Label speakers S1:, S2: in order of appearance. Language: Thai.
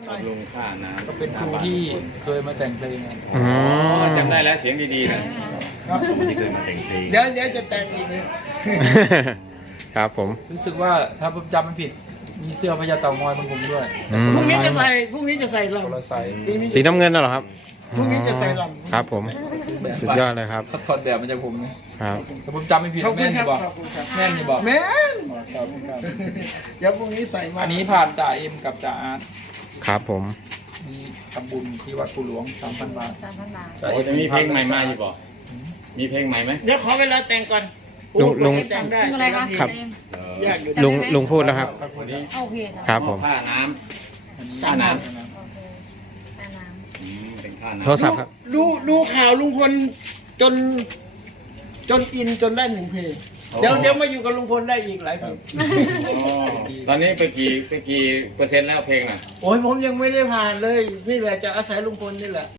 S1: บำรุงค่าน้ำ
S2: ก็เป็นครูที่เคยมาแต่งเพลง
S1: อ๋อจำได้แล้วเสียงดีๆนะ
S3: ครับ
S1: ที่เคยมาแต่งเพลง
S3: เดี๋ยวจะแต่งอีกนะ
S4: ครับผม
S2: รู้สึกว่าถ้าผมจำไม่ผิดมีเสื้อพญาเต่างอยบนผมด้วย
S4: อืม
S3: พรุ่งนี้จะใส่ล
S2: คนละไซส์
S3: ำ
S4: สีน้ำเงินน่ะเหรอครับ
S3: พรุ่งนี้จะใส่ลำ
S4: ครับผม สุดยอดเลยครับ
S2: เขาถอดแบบมาจากผมนะครับ แต่ผมจำไม่ผิด
S3: ขอบคุ
S2: แม่
S3: ณ
S2: น
S3: ค
S2: อ
S3: รับ
S2: ยู่บอก
S3: ขอบคุณครับ
S2: แม่นอยู่บอก
S3: แม่น
S2: ครับ
S3: เดี๋ยวพรุ่งนี้ใส่มา
S2: อันนี้ผ่านจ่าเอ็มกับจ่าอาร์ต
S4: ครับผม
S2: มีทำบุญที่วัดปู่หลวง 3,000 บาท
S5: 3,000 บาท
S1: โอ้จะมีเพลงใหม่มาอยู่บ่มีเพลงใหม่ไหม
S3: เดี๋ยวขอเวลาแต่งก่อน
S4: ลุง
S3: แต่งได้
S5: เป็นอะไรคะ
S4: ครับ
S3: ยากอยู่
S4: ลุงพูดแล้วครับ
S1: วันนี้
S5: โอเคค่ะ
S4: ครับผม
S1: ค่าน้
S2: อันนี้
S1: ค่าน้ำ
S5: โอเคค่าน้
S1: ำเป็นค่า
S4: โทร
S1: น้ำ
S4: ศัพท์ครับ
S3: ดูข่าวลุงพลจนอินจนได้หนึ่งเพลงเดี๋ยวมาอยู่กับลุงพลได้อีกหลายเพลง
S1: อ๋อตอนนี้ไปกี่เปอร์เซ็นต์แล้วเพลงน่ะ
S3: โอ้ยผมยังไม่ได้ผ่านเลย นี่แหละจะอาศัยลุงพลนี่แหละ